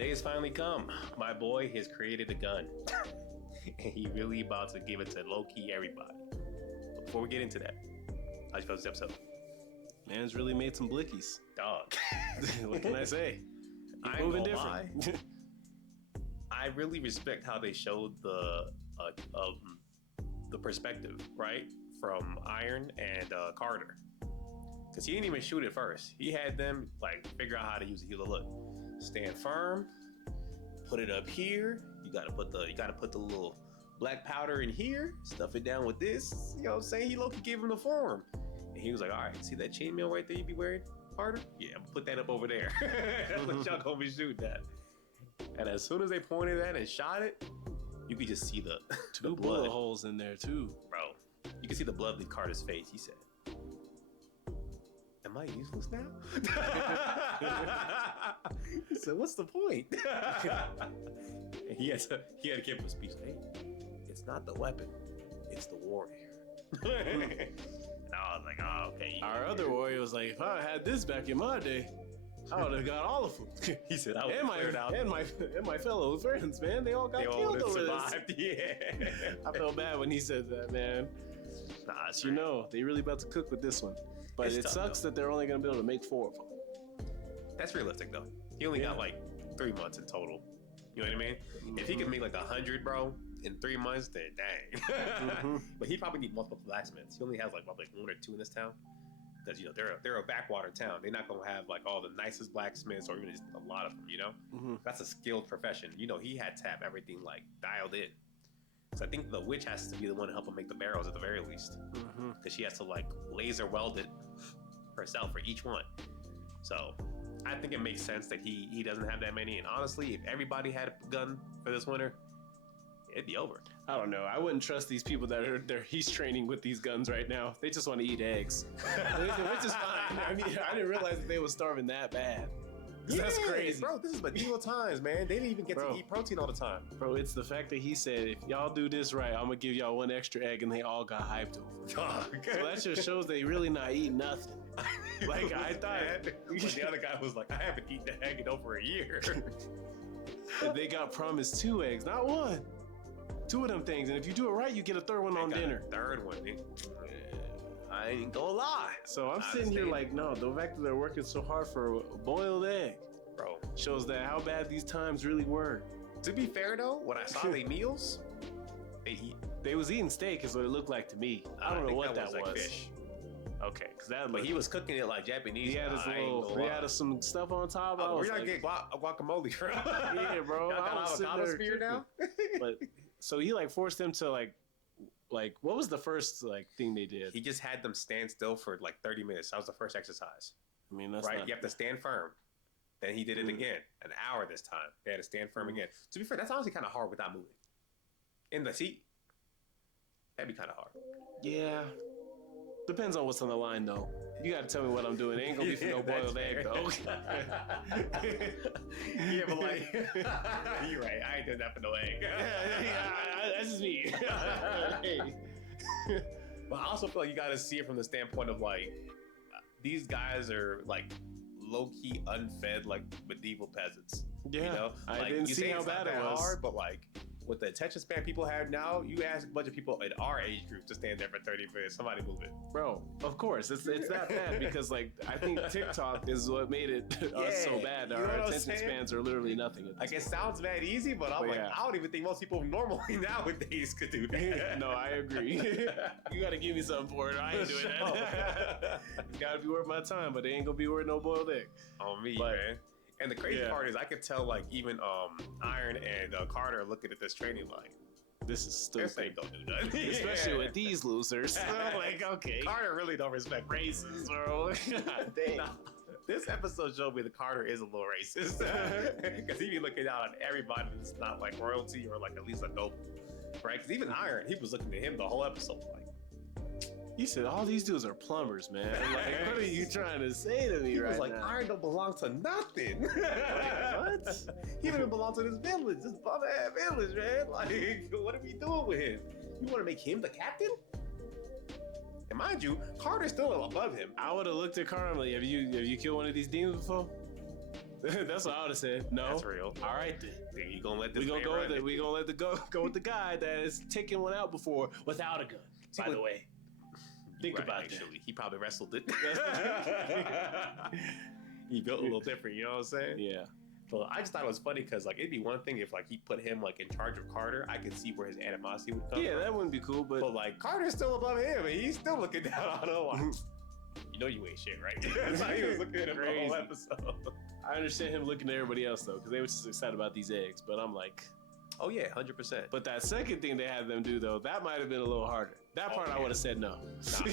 day has finally come. My boy has created a gun. And he really about to give it to low-key everybody. But before we get into that, how'd you feel this episode? Man's really made some blickies. Dog. What can I say? I ain't gonna lie. I really respect how they showed the perspective, right? From Iron and Carter. Because he didn't even shoot it first. He had them like figure out how to use it. He was like, look, stand firm, put it up here. You gotta put the little black powder in here, stuff it down with this. You know what I'm saying? He low-key gave him the form. And he was like, all right, see that chainmail right there you be wearing, Carter? Yeah, I'm gonna put that up over there. That's what y'all gonna be shooting at. And as soon as they pointed at it and shot it, you could just see the two bullet holes in there too. Bro, you can see the blood leave Carter's face. He said, am I useless now? He said, what's the point? And he had to give him a speech. Hey, it's not the weapon, it's the warrior. And I was like, oh, okay. Our other warrior was like, if I had this back in my day, I would have got all of them. He said, I would have cleared out. And my fellow friends, man, they all got killed over this. Yeah. I felt bad when he said that, man. Nah, you know, they really about to cook with this one. But it sucks that they're only going to be able to make 4 of them. That's realistic, though. He only got like 3 months in total. You know what I mean? Mm-hmm. If he could make like 100, bro, in 3 months, then dang. Mm-hmm. But he probably need multiple blacksmiths. He only has like probably 1 or 2 in this town. Because, you know, they're a backwater town. They're not going to have like all the nicest blacksmiths or even just a lot of them, you know? Mm-hmm. That's a skilled profession. You know, he had to have everything like dialed in. So I think the witch has to be the one to help him make the barrels at the very least. Because she has to like laser weld it herself for each one. So I think it makes sense that he doesn't have that many. And honestly, if everybody had a gun for this winter, it'd be over. I don't know. I wouldn't trust these people that he's training with these guns right now. They just want to eat eggs, which is fine. I mean, I didn't realize that they were starving that bad. Yeah, that's crazy, bro. This is medieval times, man. They didn't even get to eat protein all the time, bro. It's the fact that he said, "If y'all do this right, I'm gonna give y'all 1 extra egg," and they all got hyped over it. Oh, okay. So that just shows they really not eating nothing. Like I thought, the other guy was like, "I haven't eaten an egg in over a year." And they got promised 2 eggs, not 1. 2 of them things, and if you do it right, you get a 3rd one on dinner. Third one. I ain't gonna lie. So I'm sitting here like, no, the fact that they're working so hard for a boiled egg, bro, shows that how bad these times really were. To be fair though, when I saw their meals, they was eating steak is what it looked like to me. I don't know what that was. Like fish. Okay, but he was cooking it like Japanese. He had some stuff on top. We're not getting guacamole, bro. Yeah, bro. Y'all got avocado spear now. But so he like forced them to like what was the first like thing they did? He just had them stand still for like 30 minutes. That was the first exercise. I mean, that's right. You have to stand firm. Then he did it again, an hour this time. They had to stand firm again. To be fair, that's honestly kind of hard without moving. In the seat, that'd be kind of hard. Yeah. Depends on what's on the line, though. You got to tell me what I'm doing. It ain't going to be for no boiled egg, though. Yeah, but like, you're right. I ain't doing that for no egg. That's just me. But I also feel like you got to see it from the standpoint of like, these guys are like low-key unfed, like medieval peasants. Yeah, you know? Like, I didn't see how bad it was. Hard, but like, with the attention span people have now, you ask a bunch of people in our age group to stand there for 30 minutes, somebody move it. Bro, of course. It's that bad because like I think TikTok is what made it us so bad. Our attention spans are literally nothing. Like it sounds bad easy, but I'm I don't even think most people normally nowadays could do that. No, I agree. You gotta give me something for it. I ain't doing that. It's gotta be worth my time, but it ain't gonna be worth no boiled egg. On me, man. And the crazy part is I could tell like even Iron and Carter looking at this training like, this is stupid. This ain't gonna do nothing. Especially with these losers. I'm like, okay. Carter really don't respect races, bro. God dang. Nah, this episode showed me that Carter is a little racist. Because he be looking out on everybody that's not like royalty or like at least a noble. Right? Because even Iron, he was looking at him the whole episode like, he said, all these dudes are plumbers, man. Like, what are you trying to say to me right now? He was like, Iron don't belong to nothing. Like, what? He don't even belong to this village, this bum-ass village, man. Like, what are we doing with him? You want to make him the captain? And mind you, Carter's still above him. I would have looked at Carter like, have you killed one of these demons before? That's what I would have said. No, That's real. All right then. Then you gonna let this We gonna man go run with it. We gonna let the go with the guy that is taking one out before without a gun. See, By the way, think Right, about actually. He probably wrestled it. He built a little different, you know what I'm saying? that. Yeah. But I just thought it was funny because like it'd be one thing if like he put him like in charge of Carter. I could see where his animosity would come Yeah, from. that wouldn't be cool, but But like Carter's still above him and he's still looking down on him like, you know you ain't shit, right? That's how he was looking at him the whole Crazy. episode. I understand him looking at everybody else though, because they were just excited about these eggs. But I'm like, Oh yeah, 100%. but that second thing they had them do though, that might have been a little harder. That part I yeah. would have said no. Nah,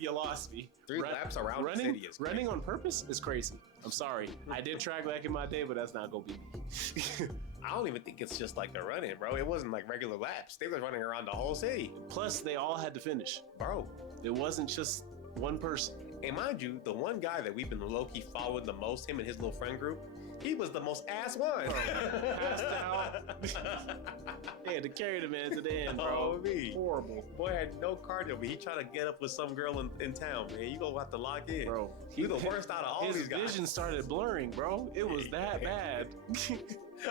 You lost me. 3 laps around the running, city is running on purpose is crazy. I'm sorry. I did track back in my day, but that's not gonna be me. I don't even think it's just like the running, bro. It wasn't like regular laps. They were running around the whole city, Plus, they all had to finish. bro. It wasn't just one person. And mind you, the one guy that we've been low-key following the most, him and his little friend group, he was the most ass one. Passed out. They had to carry the man to the end, bro. Oh, me. Horrible. Boy had no cardio, but he tried to get up with some girl in town, man. You gonna have to lock in. Bro, He's the worst out of all his these guys. vision started blurring, bro. It was that bad.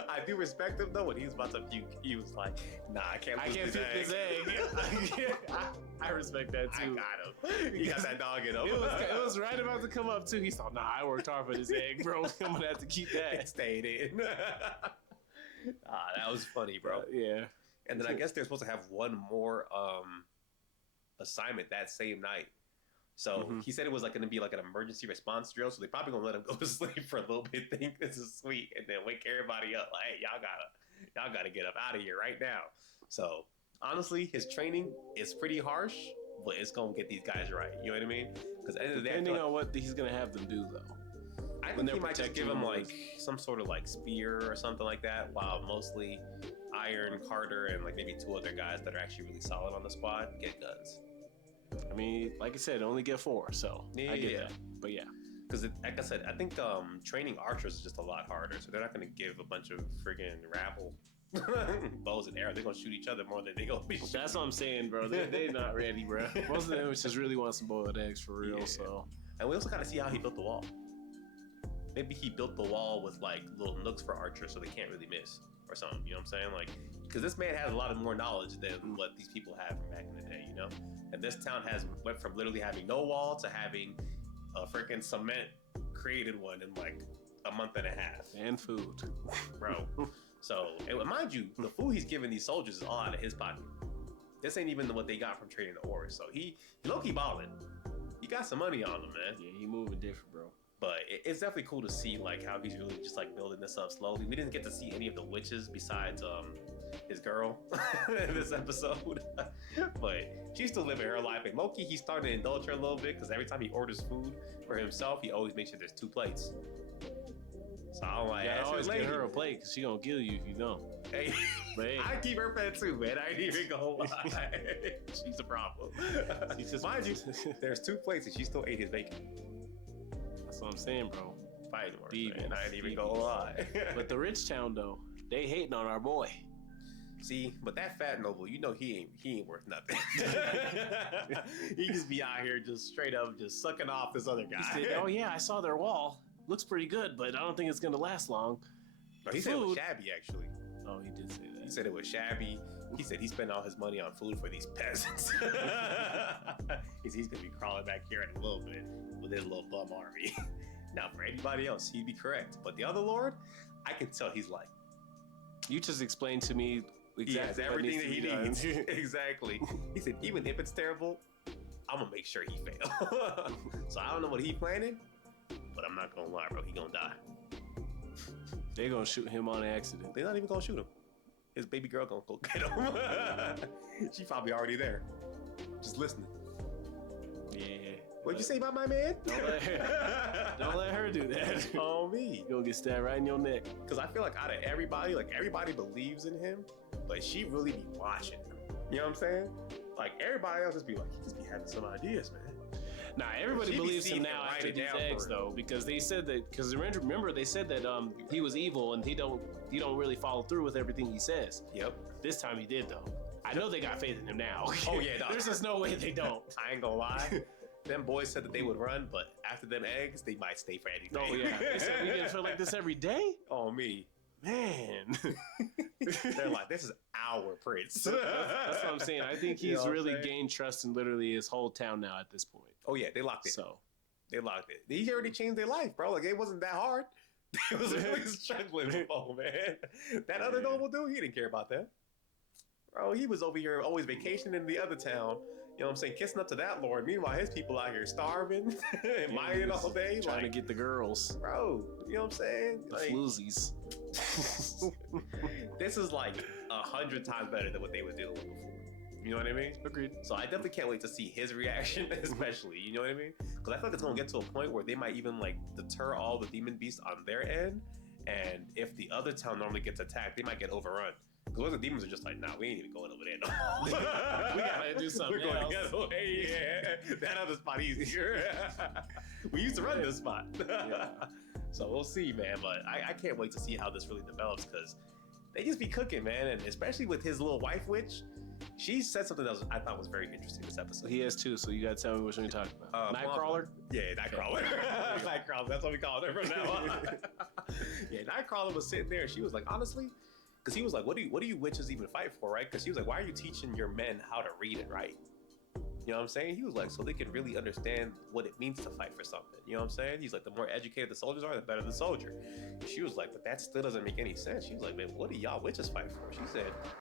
I do respect him though. When he was about to puke, he was like, "Nah, I can't. I lose can't this pick this egg. I respect that I too. got him. He got that dog in him. It was right about to come up too. He thought, nah, I worked hard for this egg, bro. I'm gonna have to keep It that. stayed in. That was funny, bro. Yeah. And then I guess they're supposed to have one more assignment that same night. So Mhm. he said it was like going to be like an emergency response drill. So they probably gonna let him go to sleep for a little bit. Think this is sweet, and then wake everybody up. Like, hey, y'all gotta get up out of here right now. So honestly, his training is pretty harsh, but it's gonna get these guys right. You know what I mean? Because at the end of the day, I Depending feel on what he's gonna have them do, though. I when think he they're might just give protecting him him like some sort of like spear or something like that, while mostly Iron, Carter, and like maybe 2 other guys that are actually really solid on the squad get guns. I mean, like I said, only get 4, so I get that. But yeah, Because like I said, I think training archers is just a lot harder. So they're not going to give a bunch of friggin' rabble bows and arrows. They're going to shoot each other more than they going to be shooting. that's what I'm saying, bro. They not ready, bro. Most of them just really want some boiled eggs for real. Yeah. So And we also kind of see how he built the wall. Maybe he built the wall with like little nooks for archers so they can't really miss or something. You know what I'm saying? Like, because this man has a lot of more knowledge than what these people have from back in the day, you know? And this town went from literally having no wall to having a freaking cement created one in like a month and a half, and food, bro. So, and mind you, the food he's giving these soldiers is all out of his pocket. This ain't even what they got from trading the ores. So he low-key balling. He got some money on him, man. Yeah, he moving different, bro. But it's definitely cool to see like how he's really just like building this up slowly. We didn't get to see any of the witches besides his girl in this episode, but she's still living her life. And Loki, he's starting to indulge her a little bit because every time he orders food for himself, he always makes sure there's 2 plates. So I'm like, Yeah, I "That's always your get lady." her a plate because she gonna kill you if you don't. Hey, But hey. I keep her fed too, man. I ain't even gonna lie. She's a problem. She's just- Mind you, there's 2 plates and she still ate his bacon. That's what I'm saying, bro. Fighting words, Deep, man. I ain't even deep. gonna lie. But the rich town though, they hating on our boy. See, but that fat noble, you know he ain't worth nothing. He just be out here just straight up just sucking off this other guy. He said, "Oh yeah, I saw their wall. Looks pretty good, but I don't think it's gonna last long." No, he said it was Food. shabby actually. Oh, he did say He that. said it was shabby. He said he spent all his money on food for these peasants. He's gonna be crawling back here in a little bit with his little bum army. Now for anybody else, he'd be correct. But the other Lord, I can tell he's like, You just explained to me he has exactly what everything needs that to he be done. needs. Exactly. He said, even if it's terrible, I'm gonna make sure he fails. So I don't know what he planning, but I'm not gonna lie, bro. He gonna die. They're gonna shoot him on accident. They're not even gonna shoot him. His baby girl gonna go get him. She probably already there, just listening. Yeah. What'd you say about my man? Don't let her do that. Oh, me. You're gonna get stabbed right in your neck. Because I feel like out of everybody, like everybody believes in him, but she really be watching him. You know what I'm saying? Like everybody else just be like, he just be having some ideas, man. Nah, everybody She be believes seeing him him now write after it these down for eggs, her. though, because they said that. Because remember, they said that he was evil and he don't really follow through with everything he says. Yep. This time he did, though. I know they got faith in him now. Oh, yeah, dog. There's just no way they don't. I ain't gonna lie. them boys said that they would run, but after them eggs, they might stay for anything. Oh yeah, they said we didn't feel like this every day. Oh me, man. they're like, this is our prince. That's what I'm saying. I think You he's know what I'm really saying? gained trust in literally his whole town now at this point. Oh yeah, they locked it. So They locked it. He already changed their life, bro. Like it wasn't that hard. It was really struggling. Oh man, that other noble dude, he didn't care about that. Bro, he was over here always vacationing in the other town. You know what I'm saying? Kissing up to that lord. Meanwhile, his people out here starving and mining all day. trying to Like, get the girls, bro, you know what I'm saying? the Like, floozies. this is like 100 times better than what they were dealing with before. You know what I mean? Agreed. So I definitely can't wait to see his reaction, especially. You know what I mean? Because I feel like it's gonna get to a point where they might even like deter all the demon beasts on their end, and if the other town normally gets attacked, they might get overrun. Because the demons are just like, nah, we ain't even going over there. No. We gotta do something We're going else. the other way. Yeah, that other spot easier. We used to run this spot. Yeah. So we'll see, man. But I can't wait to see how this really develops because they just be cooking, man. And especially with his little wife witch, she said something that I thought was very interesting this episode. He has two, so you gotta tell me which one you're talking about. Nightcrawler? Yeah, Nightcrawler. Nightcrawler. That's what we call her from now on. Yeah, Nightcrawler was sitting there. She was like, honestly, because he was like, what do you witches even fight for, right? Because he was like, why are you teaching your men how to read and write? You know what I'm saying? He was like, so they can really understand what it means to fight for something. You know what I'm saying? He's like, the more educated the soldiers are, the better the soldier. She was like, but that still doesn't make any sense. She was like, man, what do y'all witches fight for? She said,